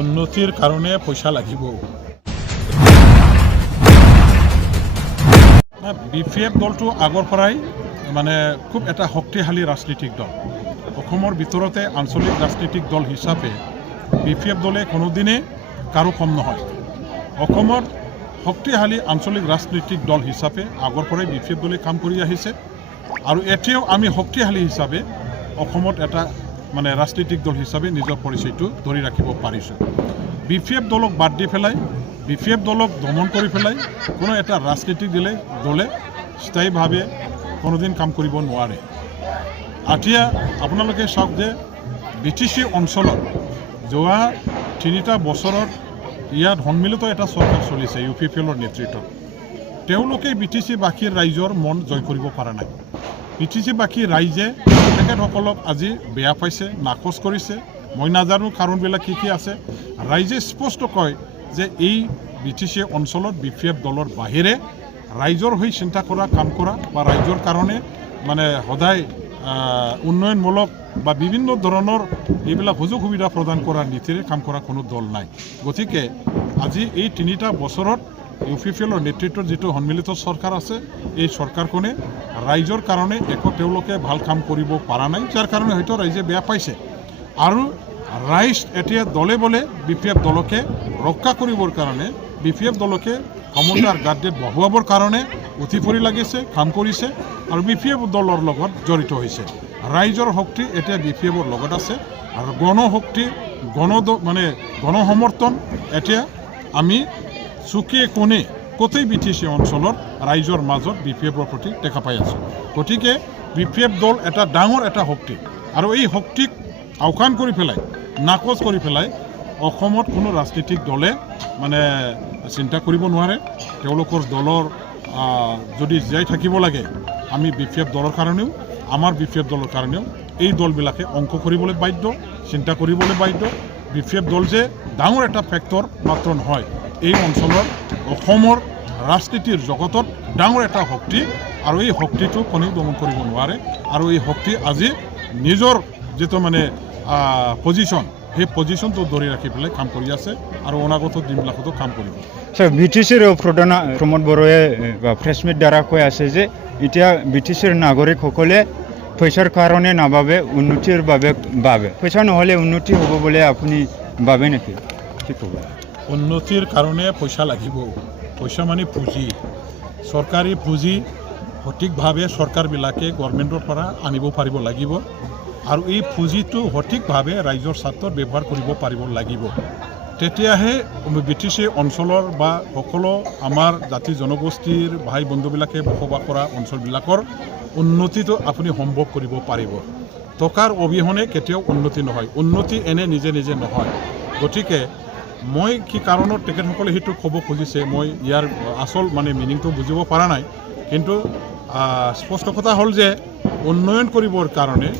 উন্নতিৰ কাৰণে পইচা লাগিব। বিপিএফ দলটো আগৰ পৰাই মানে খুব এটা শক্তিশালী ৰাজনৈতিক দল। অসমৰ ভিতৰতে আঞ্চলিক ৰাজনৈতিক দল হিচাপে বিপিএফ দলে কোনোদিনে কাৰো কম নহয়। অসমৰ শক্তিশালী আঞ্চলিক ৰাজনৈতিক দল হিচাপে আগৰ পৰাই বিপিএফ দলে কাম কৰি আহিছে আৰু এতিয়াও আমি শক্তিশালী হিচাপে অসমত এটা মানে ৰাজনৈতিক দল হিচাপে নিজৰ পৰিচয়টো ধৰি ৰাখিব পাৰিছোঁ। বিপিএফ দলক বাদ দি পেলাই বিপিএফ দলক দমন কৰি পেলাই কোনো এটা ৰাজনৈতিক দলে স্থায়ীভাৱে কোনোদিন কাম কৰিব নোৱাৰে। এতিয়া আপোনালোকে চাওক যে বিটিচি অঞ্চলত যোৱা 3টা বছৰত ইয়াত সন্মিলিত এটা চৰকাৰ চলিছে UPPLৰ নেতৃত্বত। তেওঁলোকে বিটিচিবাসীৰ ৰাইজৰ মন জয় কৰিব পৰা নাই। বিটিচিবাসী ৰাইজে তেখেতসকলক আজি বেয়া পাইছে, নাকচ কৰিছে। মই নাজানো কাৰণবিলাক কি আছে। ৰাইজে স্পষ্ট কয় যে এই বিটিচি অঞ্চলত বিপিএফ দলৰ বাহিৰে ৰাইজৰ হৈ চিন্তা কৰা, কাম কৰা বা ৰাইজৰ কাৰণে মানে সদায় উন্নয়নমূলক বা বিভিন্ন ধৰণৰ এইবিলাক সুযোগ সুবিধা প্ৰদান কৰাৰ নীতিৰে কাম কৰা কোনো দল নাই। গতিকে আজি এই 3টা বছৰত UPPLৰ নেতৃত্বত যিটো সন্মিলিত চৰকাৰ আছে, এই চৰকাৰখনে ৰাইজৰ কাৰণে একো তেওঁলোকে ভাল কাম কৰিব পৰা নাই, যাৰ কাৰণে হয়তো ৰাইজে বেয়া পাইছে। আৰু ৰাইজ এতিয়া দলে বলে বিপিএফ দলকে ৰক্ষা কৰিবৰ কাৰণে বিপিএফ দলকে ক্ষমতাৰ গাদীত বহুৱাবৰ কাৰণে উঠি পৰি লাগিছে, কাম কৰিছে আৰু বিপিএফ দলৰ লগত জড়িত হৈছে। ৰাইজৰ শক্তি এতিয়া বিপিএফৰ লগত আছে আৰু গণশক্তি গণসমৰ্থন এতিয়া আমি চুকে কোণে গোটেই বিটিচি অঞ্চলত ৰাইজৰ মাজত বিপিএফৰ প্ৰতি দেখা পাই আছোঁ। গতিকে বিপিএফ দল এটা ডাঙৰ এটা শক্তি আৰু এই শক্তিক আওকাণ কৰি পেলাই, নাকচ কৰি পেলাই অসমত কোনো ৰাজনৈতিক দলে মানে চিন্তা কৰিব নোৱাৰে। তেওঁলোকৰ দলৰ যদি জীয়াই থাকিব লাগে, আমি বিপিএফ দলৰ কাৰণেও আমাৰ বিপিএফ দলৰ কাৰণেও এই দলবিলাকে অংক কৰিবলৈ বাধ্য, চিন্তা কৰিবলৈ বাধ্য। বিপিএফ দল যে ডাঙৰ এটা ফেক্টৰ মাত্ৰ নহয়, এই অঞ্চলৰ অসমৰ ৰাজনীতিৰ জগতত ডাঙৰ এটা শক্তি আৰু এই শক্তিটো কোনেও দমন কৰিব নোৱাৰে। আৰু এই শক্তি আজি নিজৰ যিটো মানে পজিশ্যন, সেই পজিশ্যনটো ধৰি ৰাখি পেলাই কাম কৰি আছে আৰু অনাগত দিনবিলাকতো কাম কৰিব। ছাৰ, বিটিচিৰ প্ৰধান প্ৰমোদ বড়োৱে প্ৰেছমিট দ্বাৰা কৈ আছে যে এতিয়া বিটিচিৰ নাগৰিকসকলে পইচাৰ কাৰণে নাভাবে, উন্নতিৰ বাবে ভাবে। পইচা নহ'লে উন্নতি হ'ব বুলি আপুনি ভাবে নেকি? কি ক'ব? উন্নতিৰ কাৰণে পইচা লাগিব। পইচা মানে পুঁজি, চৰকাৰী পুঁজি সঠিকভাৱে চৰকাৰবিলাকে গভৰ্ণমেণ্টৰ পৰা আনিব পাৰিব লাগিব আৰু এই পুঁজিটো সঠিকভাৱে ৰাইজৰ স্বাৰ্থত ব্যৱহাৰ কৰিব পাৰিব লাগিব। তেতিয়াহে বিটিচি অঞ্চলৰ বা সকলো আমাৰ জাতি জনগোষ্ঠীৰ ভাই বন্ধুবিলাকে বসবাস কৰা অঞ্চলবিলাকৰ উন্নতিটো আপুনি সম্ভৱ কৰিব পাৰিব। টকাৰ অবিহনে কেতিয়াও উন্নতি নহয়, উন্নতি এনে নিজে নিজে নহয়। গতিকে মই কি কাৰণত তেখেতসকলে সেইটো ক'ব খুজিছে, মই ইয়াৰ আচল মানে মিনিংটো বুজিব পৰা নাই। কিন্তু স্পষ্ট কথা হ'ল যে উন্নয়ন কৰিবৰ কাৰণে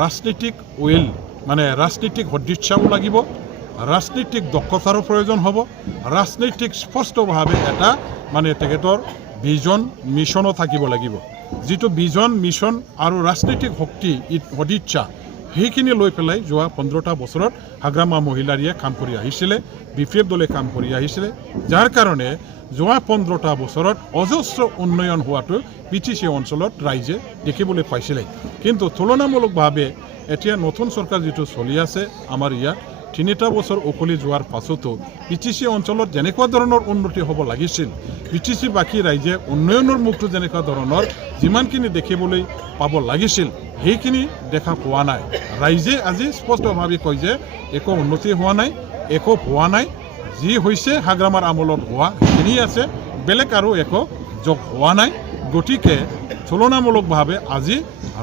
ৰাজনৈতিক উইল মানে ৰাজনৈতিক সদিচ্ছাও লাগিব, ৰাজনৈতিক দক্ষতাৰো প্ৰয়োজন হ'ব, ৰাজনৈতিক স্পষ্টভাৱে এটা মানে তেখেতৰ ভিজন মিছনো থাকিব লাগিব। যিটো ভিজন মিছন আৰু ৰাজনৈতিক শক্তি সদিচ্ছা সেইখিনি লৈ পেলাই যোৱা 15টা বছৰত হাগ্ৰামা মহিলাৰীয়ে কাম কৰি আহিছিলে, বিপিএফ দলে কাম কৰি আহিছিলে, যাৰ কাৰণে যোৱা 15টা বছৰত অজস্ৰ উন্নয়ন হোৱাটো বিটিচি অঞ্চলত ৰাইজে দেখিবলৈ পাইছিলে। কিন্তু তুলনামূলকভাৱে এতিয়া নতুন চৰকাৰ যিটো চলি আছে আমাৰ ইয়াত 3টা বছৰ উকলি যোৱাৰ পাছতো বিটিচি অঞ্চলত যেনেকুৱা ধৰণৰ উন্নতি হ'ব লাগিছিল, বিটিচিবাসী ৰাইজে উন্নয়নৰ মুখটো যেনেকুৱা ধৰণৰ যিমানখিনি দেখিবলৈ পাব লাগিছিল সেইখিনি দেখা পোৱা নাই। ৰাইজে আজি স্পষ্টভাৱে কয় যে একো উন্নতি হোৱা নাই, একো হোৱা নাই, যি হৈছে হাগ্ৰামাৰ আমলত হোৱা সেইখিনি আছে, বেলেগ আৰু একো যোগ হোৱা নাই। গতিকে তুলনামূলকভাৱে আজি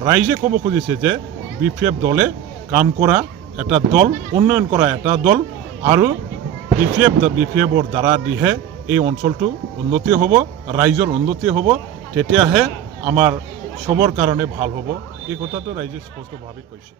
ৰাইজে ক'ব খুজিছে যে বিপিএফ দলে কাম কৰা এটা দল, উন্নয়ন কৰা এটা দল আৰু বিপিএফৰ দ্বাৰা দিহে এই অঞ্চলটো উন্নতি হ'ব, ৰাইজৰ উন্নতি হ'ব, তেতিয়াহে আমাৰ চবৰ কাৰণে ভাল হ'ব। এই কথাটো ৰাইজে স্পষ্টভাৱে কৈছে।